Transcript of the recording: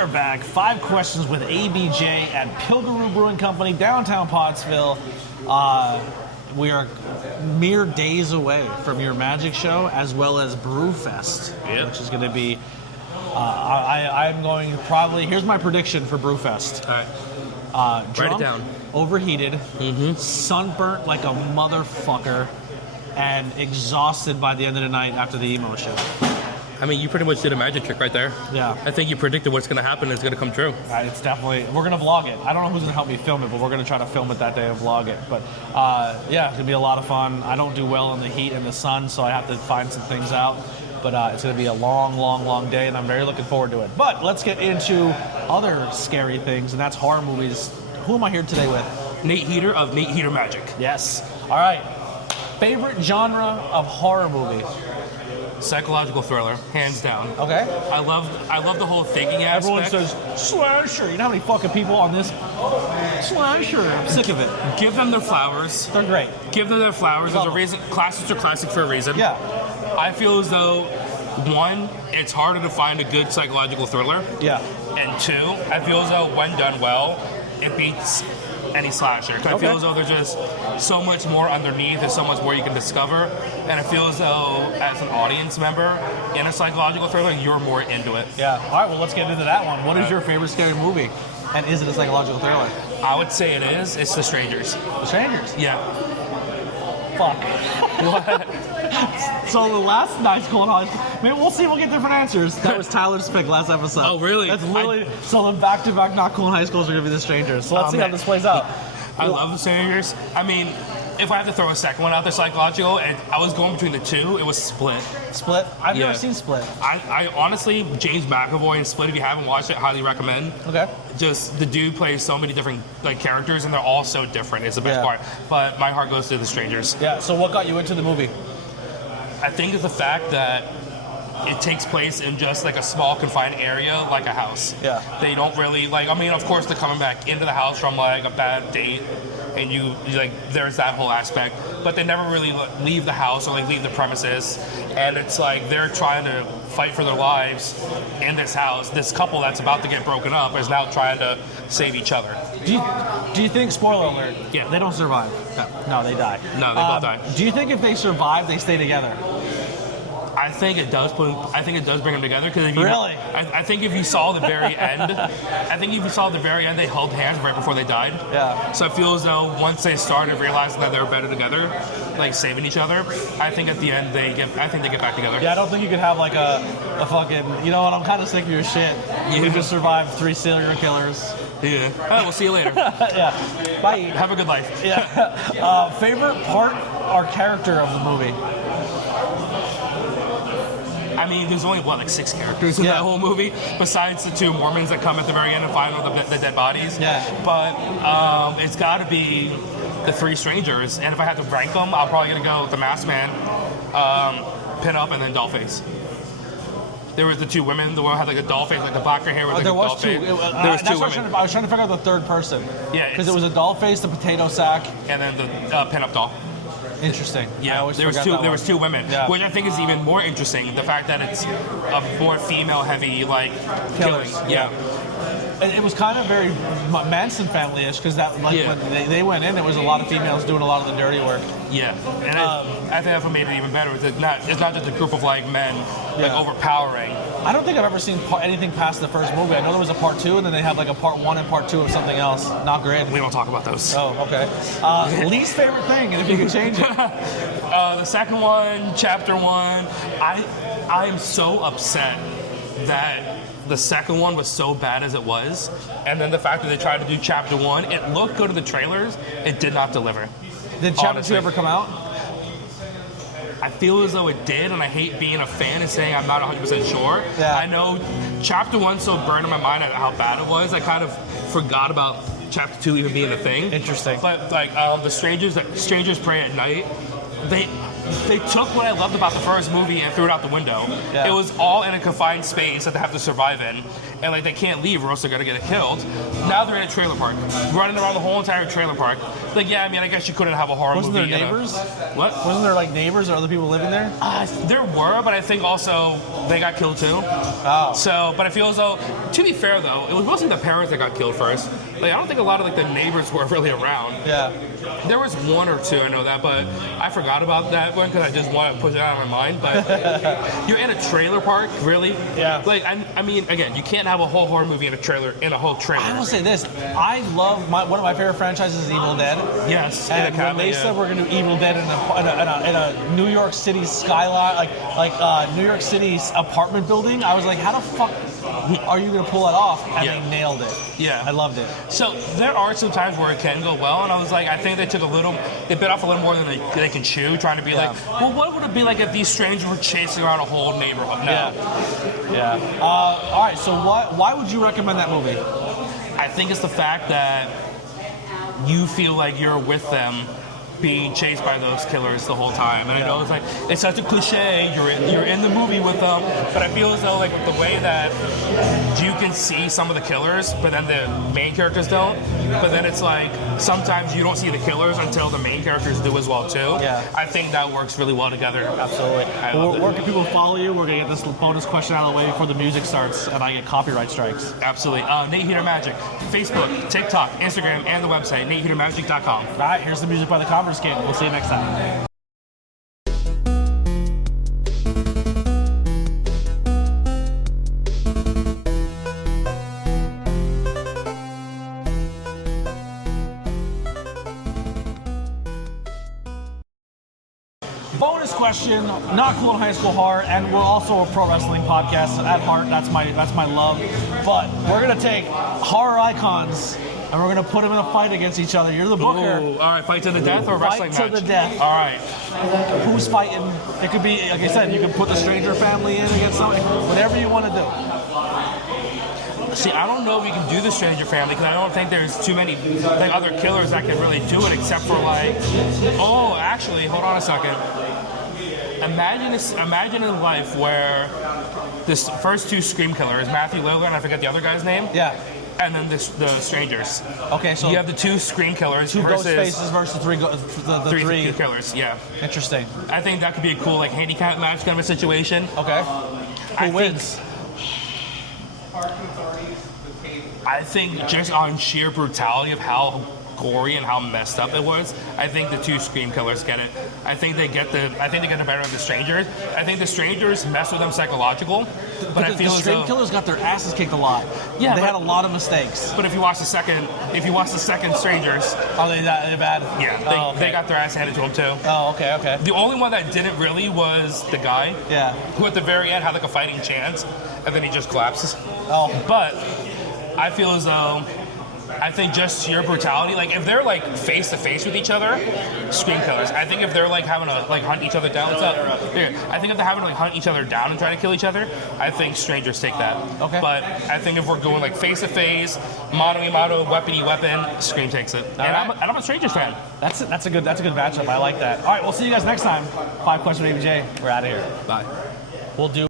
are back. 5 questions with ABJ at Pilgaroo Brewing Company, downtown Pottsville. We are mere days away from your magic show as well as Brewfest, which is going to be. I'm going probably. Here's my prediction for Brewfest. All right. Drunk, Write it down. Overheated, sunburnt like a motherfucker, and exhausted by the end of the night after the emo show. I mean, you pretty much did a magic trick right there. Yeah. I think you predicted what's going to happen and it's going to come true. It's definitely, we're going to vlog it. I don't know who's going to help me film it, but we're going to try to film it that day and vlog it. But yeah, it's going to be a lot of fun. I don't do well in the heat and the sun, so I have to find some things out. But it's going to be a long, long, long day, and I'm very looking forward to it. But let's get into other scary things, and that's horror movies. Who am I here today with? Nate Heater of Nate Heater Magic. Yes. All right. Favorite genre of horror movie? Psychological thriller, hands down. Okay. I love the whole thinking Everyone aspect. says, slasher. You know how many fucking people on this? Slasher. I'm sick of it. Give them their flowers. They're great. Give them their flowers. There's a reason. Classics are classic for a reason. Yeah. I feel as though, one, it's harder to find a good psychological thriller. Yeah. And two, I feel as though when done well, it beats any slasher. I feel as though there's just so much more underneath. There's so much more you can discover. And I feel as though, as an audience member in a psychological thriller, you're more into it. Yeah. All right, well, let's get into that one. What is your favorite scary movie? And is it a psychological thriller? I would say it is. It's The Strangers. The Strangers? Yeah. Fuck. What? So the last night's going on. Maybe we'll see. We'll get different answers. That was Tyler's pick last episode. Oh, really? That's literally. So the back-to-back Not Cool in High Schools are going to be The Strangers. So let's see how this plays out. I love The Strangers. I mean, if I have to throw a second one out there, psychological, and I was going between the two, it was Split. Split? I've never seen Split. I honestly, James McAvoy in Split, if you haven't watched it, highly recommend. Okay. Just, the dude plays so many different characters, and they're all so different. It's the best part. But my heart goes to The Strangers. Yeah, so what got you into the movie? I think it's the fact that it takes place in just like a small confined area, like a house. Yeah. They don't really I mean, of course, they're coming back into the house from like a bad date, and you there's that whole aspect. But they never really leave the house or leave the premises, and it's like they're trying to fight for their lives in this house. This couple that's about to get broken up is now trying to save each other. Do you think, spoiler alert, they don't survive? No, they die. No, they both die. Do you think if they survive, they stay together? I think it does bring them together, because really, I think if you saw the very end, they held hands right before they died. Yeah. So I feel as though once they started realizing that they were better together, like saving each other, I think at the end they get back together. Yeah, I don't think you could have like a fucking, you know what? I'm kind of sick of your shit. Yeah. We just survived 3 serial killers. Yeah. All right, we'll see you later. Yeah. Bye. Have a good life. Yeah. Favorite part or character of the movie? I mean, there's only, 6 characters in that whole movie, besides the 2 Mormons that come at the very end and find all the dead bodies. Yeah. But it's got to be the 3 strangers, and if I had to rank them, I'm probably going to go with the Masked Man, Pin-Up, and then Dollface. There was the 2 women. The one had like a doll face, like the black hair with like a doll face. There was 2 women. I was trying to figure out the third person. Yeah. Because it was a doll face, the potato sack, and then the Pin-Up doll. Interesting. Yeah, there was 2 women, which I think is even more interesting. The fact that it's a more female-heavy killing. Yeah. It was kind of very Manson family-ish, because when they went in, there was a lot of females doing a lot of the dirty work. Yeah, and I think that's what made it even better. It's not just a group of men overpowering. I don't think I've ever seen anything past the first movie. I know there was a part 2, and then they had like a part 1 and part 2 of something else. Not great. We don't talk about those. Oh, okay. Least favorite thing, and if you could change it. The second one, chapter 1. I am so upset that the second one was so bad as it was, and then the fact that they tried to do chapter 1, it looked good in the trailers, it did not deliver. Did chapter 2 ever come out? I feel as though it did, and I hate being a fan and saying I'm not 100% sure. Yeah. I know chapter 1 so burned in my mind at how bad it was, I kind of forgot about chapter 2 even being a thing. Interesting. But the Strangers Pray at Night, they took what I loved about the first movie and threw it out the window. Yeah. It was all in a confined space that they have to survive in, and like they can't leave or else they're gonna get killed. Now they're in a trailer park, running around the whole entire trailer park. Like, yeah, I mean, I guess you couldn't have a horror Wasn't movie. there neighbors? What? Wasn't there like neighbors or other people living there? There were, but I think also they got killed too. Oh. So, but I feel as though, to be fair though, it wasn't the parents that got killed first. Like, I don't think a lot of like the neighbors were really around. Yeah. There was one or two, I know that, but I forgot about that one because I just wanted to push it out of my mind. But you're in a trailer park, really? Yeah. Like, I mean, again, you can't have a whole horror movie in a whole trailer. I will say this: I love one of my favorite franchises is Evil Dead. Yes. And when they said we're gonna do Evil Dead in a New York City skyline, like New York City's apartment building, I was like, how the fuck are you gonna pull that off? And Yeah. they nailed it. Yeah. I loved it. So there are some times where it can go well, and I was like, I think they bit off a little more than they can chew, trying to be like, well, what would it be like if these strangers were chasing around a whole neighborhood? No. Yeah. All right. So why would you recommend that movie? I think it's the fact that you feel like you're with them being chased by those killers the whole time. And I know it's such a cliche, you're in the movie with them, but I feel as though like with the way that you can see some of the killers, but then the main characters don't. But then it's like sometimes you don't see the killers until the main characters do as well too. Yeah. I think that works really well together. Absolutely. Where can people follow you? We're gonna get this bonus question out of the way before the music starts and I get copyright strikes. Absolutely. Nate Heater Magic, Facebook, TikTok, Instagram, and the website, NateHeaterMagic.com. All right, here's the music by the Converse King. We'll see you next time. Bonus question, not cool in high school hard, and we're also a pro wrestling podcast at heart. That's my love. But we're gonna take horror icons and we're gonna put them in a fight against each other. You're the booker. Ooh, all right, fight to the death or wrestling Fight match? to the death. All right. Who's fighting? It could be, like I said, you can put the Stranger family in against something. Whatever you want to do. See, I don't know if you can do the Stranger Family because I don't think there's too many like other killers that can really do it except for like. Oh, actually, hold on a second. Imagine a life where this first two Scream killers, Matthew Lillard and I forget the other guy's name. Yeah. And then the Strangers. Okay, so you have the two Scream killers two versus ghost faces versus the three killers. Yeah. Interesting. I think that could be a cool like handicap match kind of a situation. Okay. Who wins? I think just on sheer brutality of how gory and how messed up it was, I think the two Scream killers get it. I think they get the better of the Strangers. I think the Strangers mess with them psychological, but I feel the as Scream though killers got their asses kicked a lot. Yeah, they had a lot of mistakes. But if you watch the second Strangers, Are they that bad? yeah, they got their ass handed to them too. Oh, okay. The only one that didn't really was the guy, Yeah. who at the very end had like a fighting chance, and then he just collapses. Oh, But I feel as though I think just sheer brutality, like if they're like face to face with each other, Scream killers. I think if they're like having to like hunt each other down, I think if they're having to like hunt each other down and try to kill each other, I think Strangers take that. Okay. But I think if we're going like face to face, mano a mano, weapon-y weapon, Scream takes it. I'm a Strangers fan. that's a good matchup. I like that. All right, we'll see you guys next time. 5 Questions with ABJ. We're out of here. Bye. We'll do.